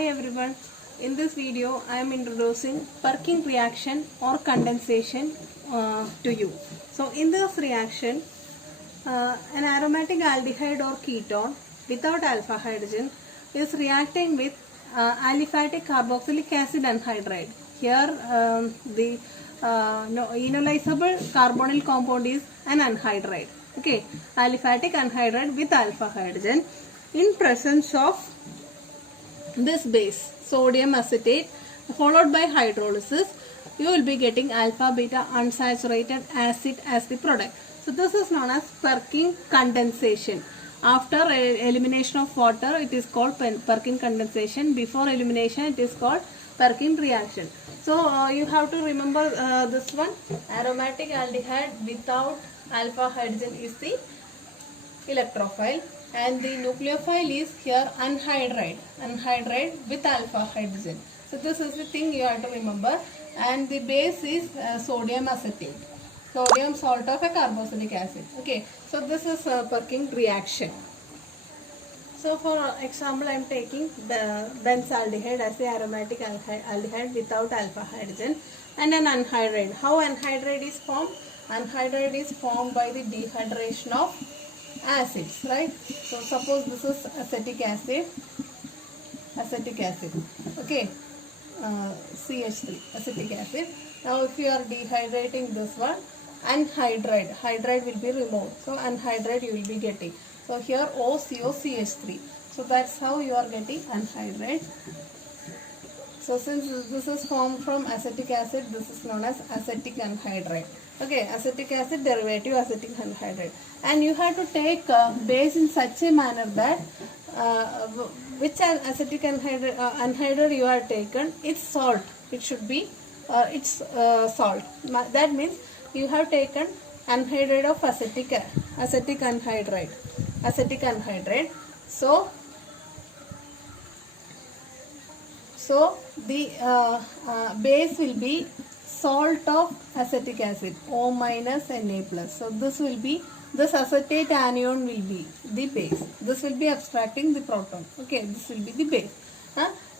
Hi everyone. In this video, I am introducing Perkin reaction or condensation to you. So in this reaction, an aromatic aldehyde or ketone without alpha hydrogen is reacting with aliphatic carboxylic acid anhydride. Here the enolizable carbonyl compound is an anhydride. Okay, aliphatic anhydride with alpha hydrogen in presence of this base sodium acetate followed by hydrolysis. You will be getting alpha beta unsaturated acid as the product. So this is known as Perkin condensation. After elimination of water, it is called Perkin condensation. Before elimination, it is called Perkin reaction. So you have to remember this one. Aromatic aldehyde without alpha hydrogen is the electrophile, and the nucleophile is here anhydride with alpha hydrogen. So this is the thing you have to remember, and the base is sodium acetate, sodium salt of a carboxylic acid. Okay, so this is Perkin reaction. So for example, I am taking the benzaldehyde as the aromatic aldehyde without alpha hydrogen and an anhydride. How anhydride is formed? Anhydride is formed by the dehydration of acids, right? So suppose this is acetic acid, okay, CH3, acetic acid. Now if you are dehydrating this one, hydride will be removed. So anhydride you will be getting. So here OCOCH3. So that's how you are getting anhydride. So since this is formed from acetic acid, this is known as acetic anhydride. Okay, acetic acid derivative acetic anhydride. And you have to take base in such a manner that which acetic anhydride you are taken, its salt. It should be its salt. That means you have taken anhydride of acetic anhydride. So the base will be salt of acetic acid, O minus Na plus. So this acetate anion will be the base. This will be abstracting the proton. Okay, this will be the base.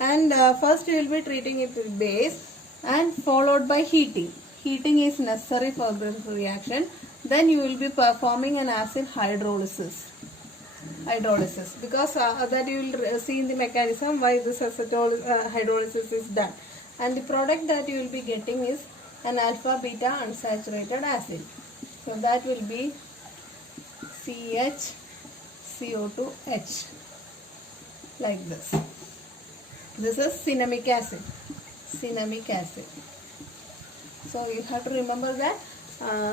And first you will be treating it with base and followed by heating. Heating is necessary for this reaction. Then you will be performing an acid hydrolysis. Because that you will see in the mechanism why this hydrolysis is done. And the product that you will be getting is an alpha beta unsaturated acid. So that will be CHCO2H, like this. This is cinnamic acid. So you have to remember that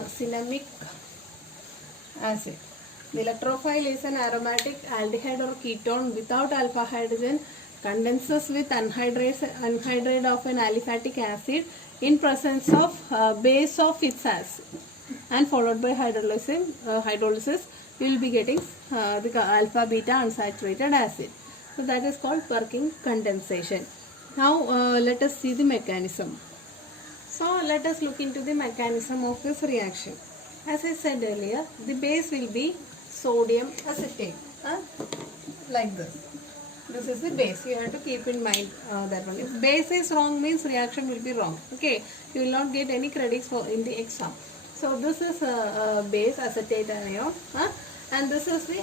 cinnamic acid. The electrophile is an aromatic aldehyde or ketone without alpha hydrogen, condenses with anhydride of an aliphatic acid in presence of base of its acid, and followed by hydrolysis you will be getting the alpha beta unsaturated acid. So that is called Perkin condensation. Now let us see the mechanism. So let us look into the mechanism of this reaction. As I said earlier, the base will be sodium acetate, like this. This is the base. You have to keep in mind that one. If base is wrong, means reaction will be wrong. Okay, you will not get any credits for in the exam. So this is base acetate anion, and this is the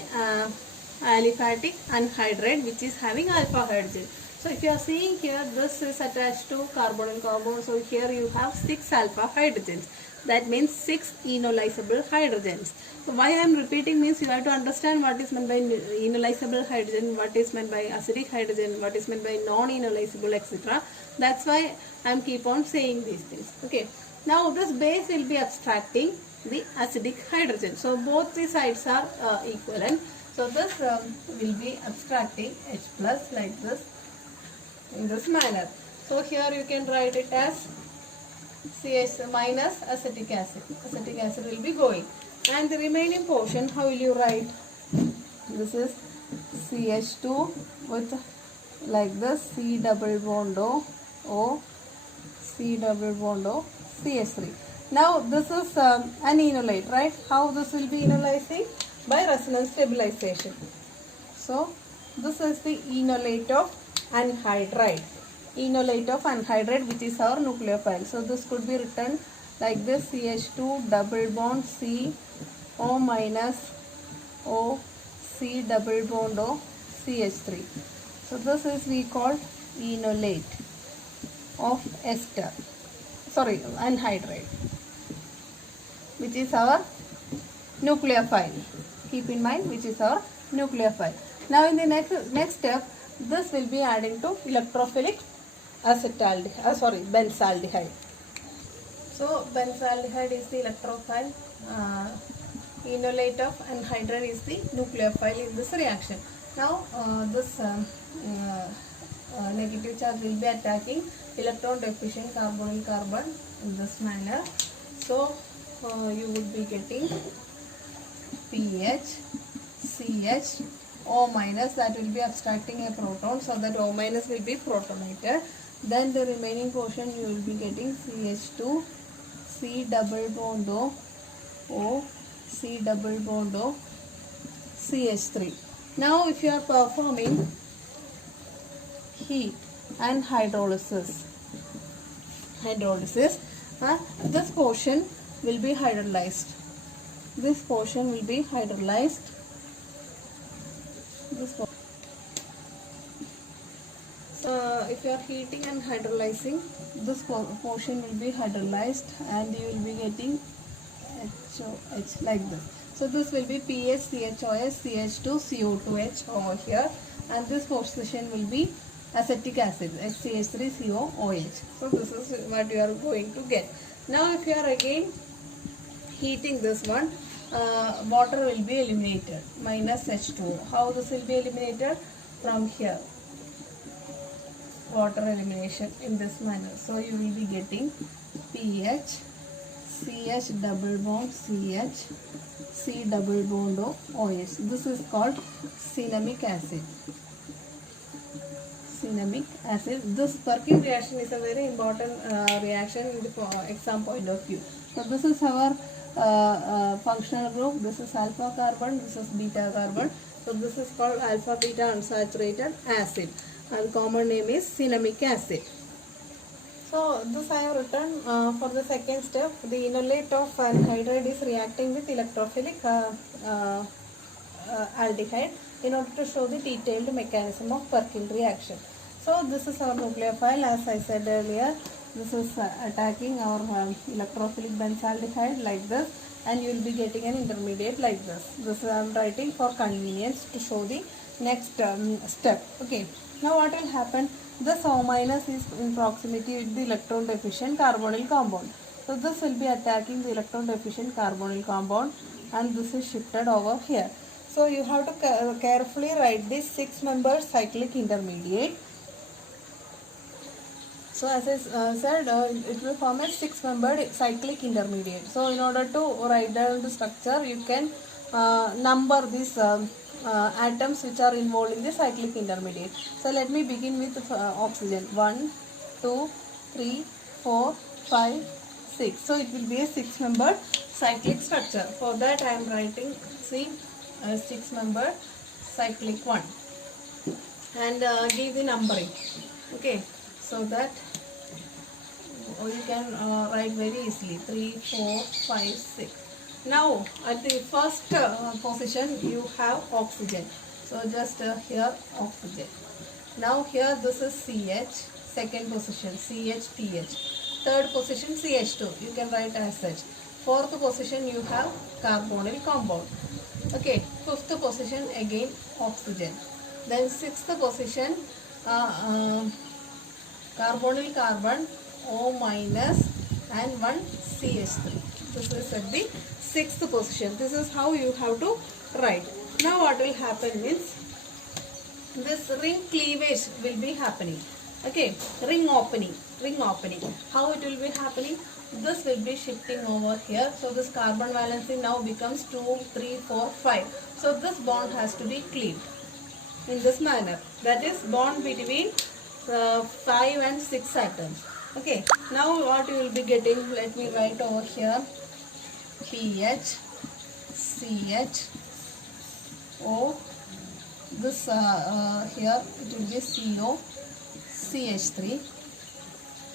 aliphatic anhydride, which is having alpha hydrogen. So if you are seeing here, this is attached to carbonyl compound. So here you have 6 alpha hydrogens. That means 6 enolizable hydrogens. So why I am repeating means you have to understand what is meant by enolizable hydrogen, what is meant by acidic hydrogen, what is meant by non-enolizable, etc. That's why I am keep on saying these things. Okay. Now this base will be abstracting the acidic hydrogen. So both the sides are equivalent. So this will be abstracting H plus like this, in this manner. So here you can write it as CH minus acetic acid. Acetic acid will be going. And the remaining portion, how will you write? This is CH2 with like this C double bond O, C double bond O, CH3. Now this is an enolate, right? How this will be enolizing? By resonance stabilization. So this is the enolate of anhydride. Enolate of anhydride, which is our nucleophile. So this could be written like this: CH2 double bond C O minus O C double bond O CH3. So this is we call enolate of ester, sorry, anhydride, which is our nucleophile. Keep in mind, which is our nucleophile. Now in the next step, this will be adding to electrophilic benzaldehyde. So benzaldehyde is the electrophile, enolate of anhydride is the nucleophile in this reaction. Now this negative charge will be attacking electron deficient carbonyl carbon in this manner. So you would be getting PH, CH, O minus, that will be abstracting a proton, so that O minus will be protonated. Then the remaining portion you will be getting CH2, C double bond O, C double bond O, CH3. Now if you are performing heat and hydrolysis, this portion will be hydrolyzed. This portion will be hydrolyzed. If you are heating and hydrolyzing, this portion will be hydrolyzed and you will be getting HOH like this. So this will be PH, CHOS, CH2, CO2H over here, and this position will be acetic acid, HCH3COOH. So this is what you are going to get. Now if you are again heating this one, water will be eliminated, minus H2O. How this will be eliminated? From here, water elimination in this manner. So you will be getting PH, CH double bond CH, C double bond OH. This is called cinnamic acid. Cinnamic acid. This Perkin reaction is a very important reaction in the exam point of view. So this is our functional group. This is alpha carbon, this is beta carbon. So this is called alpha beta unsaturated acid, and common name is cinnamic acid. So this I have written for the second step. The enolate of anhydride is reacting with electrophilic aldehyde in order to show the detailed mechanism of Perkin reaction. So this is our nucleophile, as I said earlier. This is attacking our electrophilic benzaldehyde like this, and you will be getting an intermediate like this. This I am writing for convenience to show the next step. Okay. Now what will happen? This O minus is in proximity with the electron deficient carbonyl compound. So this will be attacking the electron deficient carbonyl compound, and this is shifted over here. So you have to carefully write this 6-member cyclic intermediate. So as I said, it will form a 6-membered cyclic intermediate. So in order to write down the structure, you can number these atoms which are involved in the cyclic intermediate. So let me begin with oxygen. 1, 2, 3, 4, 5, 6. So it will be a 6-membered cyclic structure. For that I am writing 6-membered cyclic 1, and give the numbering. Okay, so that you can write very easily 3, 4, 5, 6. Now at the first position you have oxygen. So just here oxygen. Now here this is CH, second position CH-PH. Third position CH2, you can write as such. Fourth position you have carbonyl compound. Okay, fifth position again oxygen. Then sixth position carbonyl carbon O minus and one CH3. This is at the sixth position. This is how you have to write. Now what will happen means this ring cleavage will be happening. Okay, ring opening. How it will be happening? This will be shifting over here. So this carbon valency now becomes 2, 3, 4, 5. So this bond has to be cleaved in this manner. That is bond between 5 and 6 atoms. Okay, now what you will be getting, let me write over here, PH, CH, O, this here it will be CO, CH3.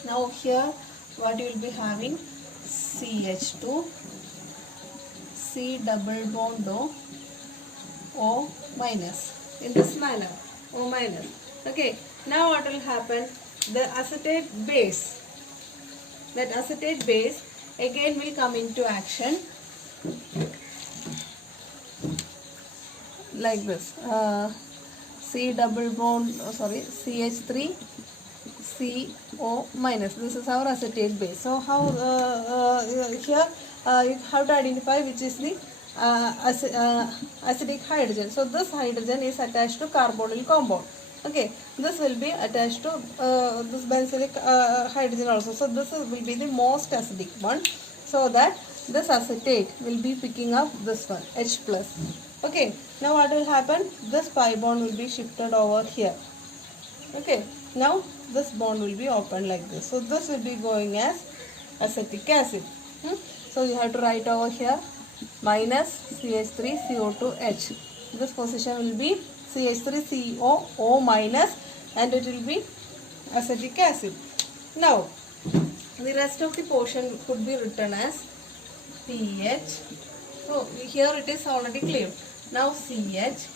Now here what you will be having? CH2, C double bond O minus, in this manner, O minus. Okay, now what will happen? The acetate base, that acetate base again will come into action like this. C double bond, CH3 CO minus. This is our acetate base. So how here you have to identify which is the acidic hydrogen. So this hydrogen is attached to carbonyl compound. Okay, this will be attached to this benzylic hydrogen also. So this will be the most acidic one. So that this acetate will be picking up this one, H plus. Okay, now what will happen? This pi bond will be shifted over here. Okay, now this bond will be opened like this. So this will be going as acetic acid. So you have to write over here minus CH3CO2H. This position will be CH3CO O minus, and it will be acetic acid. Now the rest of the portion could be written as PH. So here it is already clear. Now CH,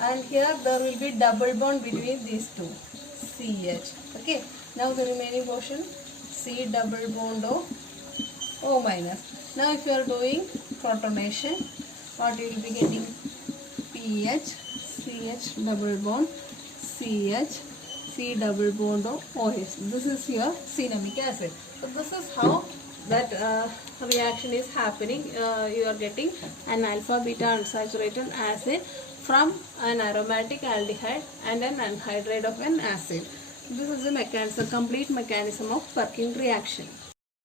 and here there will be double bond between these two, CH. Okay, now the remaining portion C double bond O minus. Now if you are doing protonation, what you will be getting? PH, CH double bond, CH, C double bond OH. This is your cinnamic acid. So this is how that reaction is happening. You are getting an alpha beta unsaturated acid from an aromatic aldehyde and an anhydride of an acid. This is the mechanism, complete mechanism of Perkin reaction.